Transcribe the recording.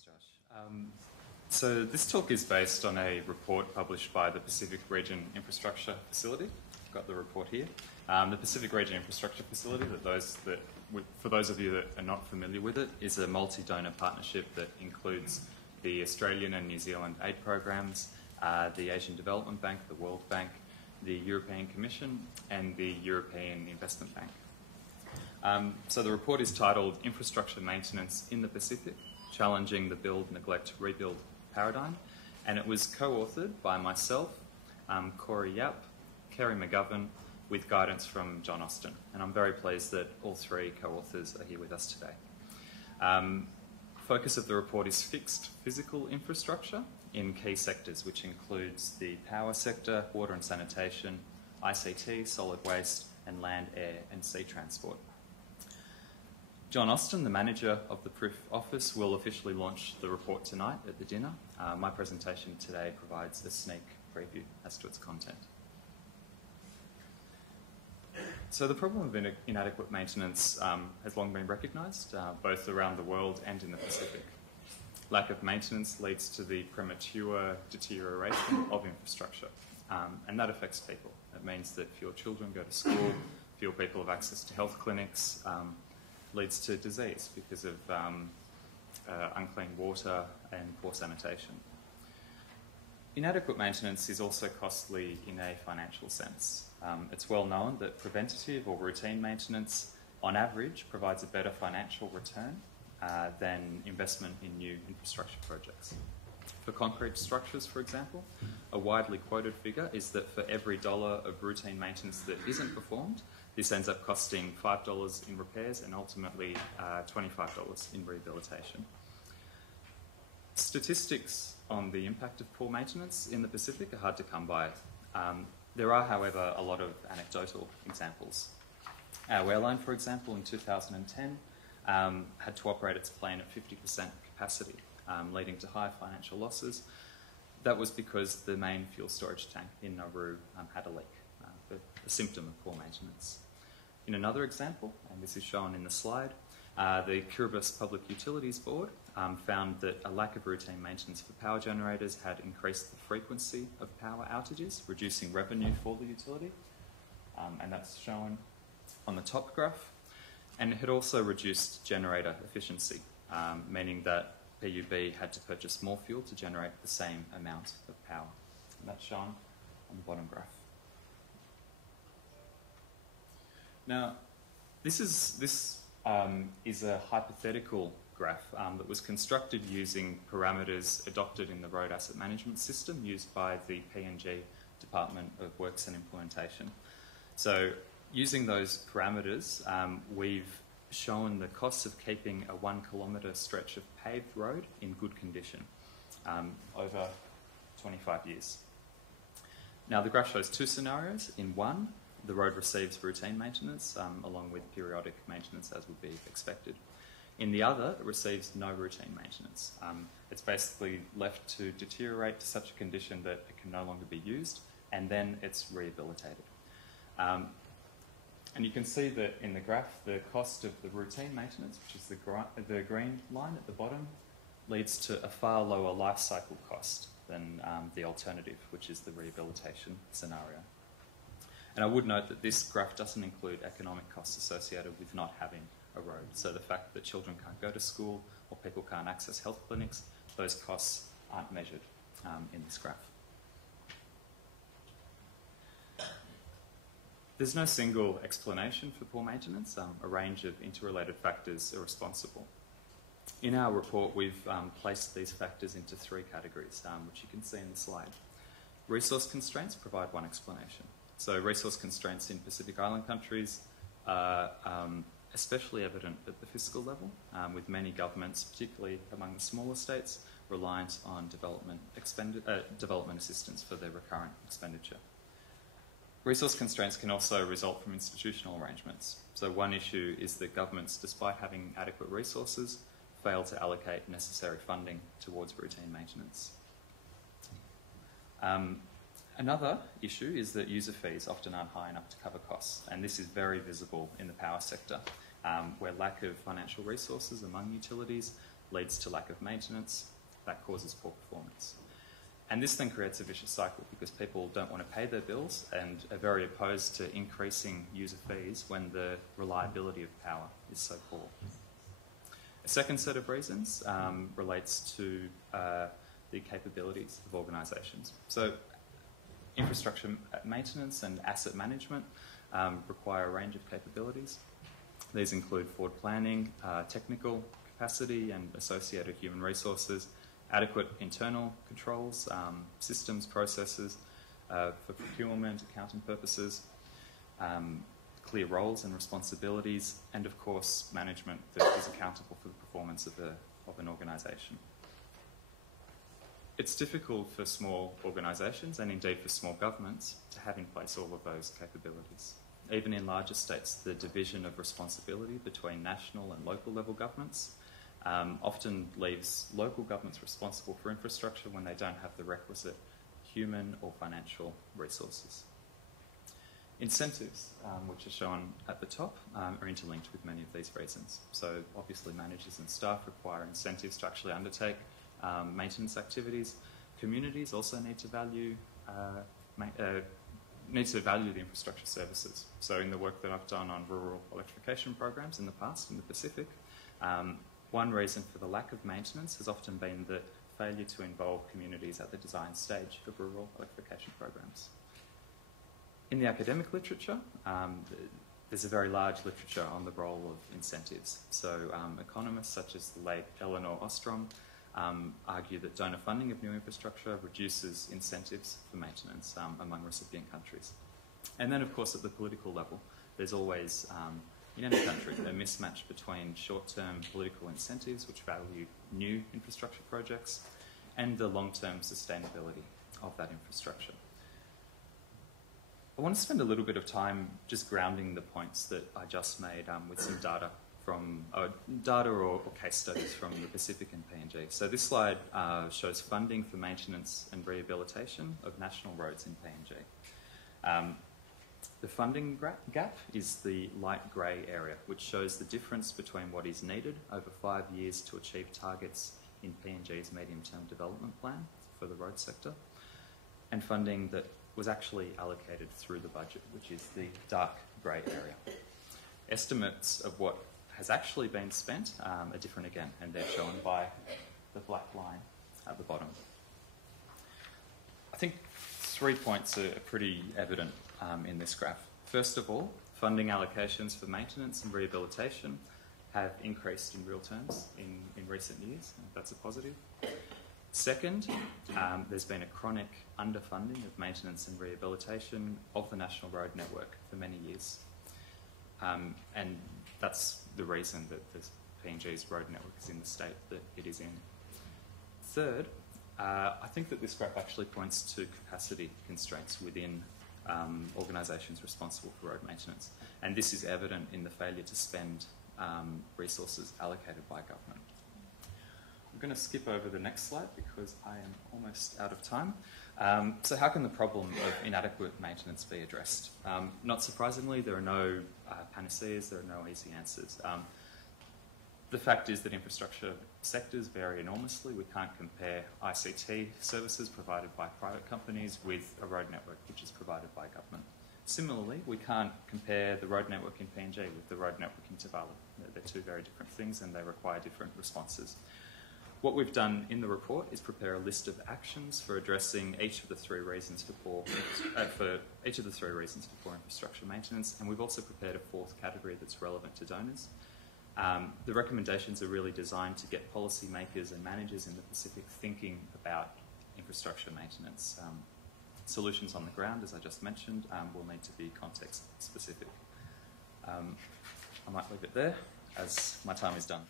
Thanks, Josh. So this talk is based on a report published by the Pacific Region Infrastructure Facility. I've got the report here. The Pacific Region Infrastructure Facility, for those of you that are not familiar with it, is a multi-donor partnership that includes the Australian and New Zealand aid programs, the Asian Development Bank, the World Bank, the European Commission, and the European Investment Bank. So the report is titled Infrastructure Maintenance in the Pacific, Challenging the Build, Neglect, Rebuild Paradigm, and it was co-authored by myself, Corey Yap, Kerry McGovern, with guidance from John Austin, and I'm very pleased that all three co-authors are here with us today. Focus of the report is fixed physical infrastructure in key sectors, which includes the power sector, water and sanitation, ICT, solid waste, and land, air and sea transport. John Austin, the manager of the PRIF office, will officially launch the report tonight at the dinner. My presentation today provides a sneak preview as to its content. So the problem of inadequate maintenance has long been recognised, both around the world and in the Pacific. Lack of maintenance leads to the premature deterioration of infrastructure, and that affects people. It means that fewer children go to school, fewer people have access to health clinics, leads to disease because of unclean water and poor sanitation. Inadequate maintenance is also costly in a financial sense. It's well known that preventative or routine maintenance, on average, provides a better financial return than investment in new infrastructure projects. For concrete structures, for example, a widely quoted figure is that for every dollar of routine maintenance that isn't performed, this ends up costing $5 in repairs and ultimately $25 in rehabilitation. Statistics on the impact of poor maintenance in the Pacific are hard to come by. There are, however, a lot of anecdotal examples. Our airline, for example, in 2010 had to operate its plane at 50% capacity, leading to high financial losses. That was because the main fuel storage tank in Nauru had a leak, a symptom of poor maintenance. In another example, and this is shown in the slide, the Kiribati Public Utilities Board found that a lack of routine maintenance for power generators had increased the frequency of power outages, reducing revenue for the utility, and that's shown on the top graph. And it had also reduced generator efficiency, meaning that PUB had to purchase more fuel to generate the same amount of power. And that's shown on the bottom graph. Now, this is a hypothetical graph that was constructed using parameters adopted in the road asset management system used by the PNG Department of Works and Implementation. So using those parameters, we've shown the costs of keeping a 1 kilometre stretch of paved road in good condition over 25 years. Now the graph shows two scenarios. In one, the road receives routine maintenance along with periodic maintenance as would be expected. In the other, it receives no routine maintenance. It's basically left to deteriorate to such a condition that it can no longer be used, and then it's rehabilitated. And you can see that in the graph, the cost of the routine maintenance, which is the green line at the bottom, leads to a far lower life cycle cost than the alternative, which is the rehabilitation scenario. And I would note that this graph doesn't include economic costs associated with not having a road. So the fact that children can't go to school or people can't access health clinics, those costs aren't measured in this graph. There's no single explanation for poor maintenance. A range of interrelated factors are responsible. In our report, we've placed these factors into three categories, which you can see in the slide. Resource constraints provide one explanation. So resource constraints in Pacific Island countries are especially evident at the fiscal level, with many governments, particularly among the smaller states, reliant on development assistance for their recurrent expenditure. Resource constraints can also result from institutional arrangements. So one issue is that governments, despite having adequate resources, fail to allocate necessary funding towards routine maintenance. Another issue is that user fees often aren't high enough to cover costs, and this is very visible in the power sector, where lack of financial resources among utilities leads to lack of maintenance, that causes poor performance. And this then creates a vicious cycle because people don't want to pay their bills and are very opposed to increasing user fees when the reliability of power is so poor. A second set of reasons relates to the capabilities of organisations. So infrastructure maintenance and asset management require a range of capabilities. These include forward planning, technical capacity and associated human resources, adequate internal controls, systems, processes for procurement, accounting purposes, clear roles and responsibilities, and of course management that is accountable for the performance of an organisation. It's difficult for small organisations and indeed for small governments to have in place all of those capabilities. Even in larger states, the division of responsibility between national and local level governments often leaves local governments responsible for infrastructure when they don't have the requisite human or financial resources. Incentives, which are shown at the top, are interlinked with many of these reasons. So obviously managers and staff require incentives to actually undertake maintenance activities. Communities also need to value the infrastructure services. So in the work that I've done on rural electrification programs in the past in the Pacific, one reason for the lack of maintenance has often been the failure to involve communities at the design stage of rural electrification programs. In the academic literature, there's a very large literature on the role of incentives. So economists such as the late Eleanor Ostrom argue that donor funding of new infrastructure reduces incentives for maintenance among recipient countries. And then, of course, at the political level, there's always, in any country, a mismatch between short-term political incentives, which value new infrastructure projects, and the long-term sustainability of that infrastructure. I want to spend a little bit of time just grounding the points that I just made with some data from or case studies from the Pacific and PNG. So this slide shows funding for maintenance and rehabilitation of national roads in PNG. The funding gap is the light grey area, which shows the difference between what is needed over 5 years to achieve targets in PNG's medium-term development plan for the road sector, and funding that was actually allocated through the budget, which is the dark grey area. Estimates of what has actually been spent are different again, and they're shown by the black line at the bottom. I think 3 points are pretty evident in this graph. First of all, funding allocations for maintenance and rehabilitation have increased in real terms in recent years, and that's a positive. Second, there's been a chronic underfunding of maintenance and rehabilitation of the national road network for many years. And that's the reason that the PNG's road network is in the state that it is in. Third, I think that this graph actually points to capacity constraints within organisations responsible for road maintenance. And this is evident in the failure to spend resources allocated by government. I'm going to skip over the next slide because I am almost out of time. So how can the problem of inadequate maintenance be addressed? Not surprisingly, there are no panaceas, there are no easy answers. The fact is that infrastructure sectors vary enormously. We can't compare ICT services provided by private companies with a road network which is provided by government. Similarly, we can't compare the road network in PNG with the road network in Tuvalu. They're two very different things and they require different responses. What we've done in the report is prepare a list of actions for addressing each of the three reasons for poor infrastructure maintenance, and we've also prepared a fourth category that's relevant to donors. The recommendations are really designed to get policymakers and managers in the Pacific thinking about infrastructure maintenance. Solutions on the ground, as I just mentioned, will need to be context specific. I might leave it there as my time is done.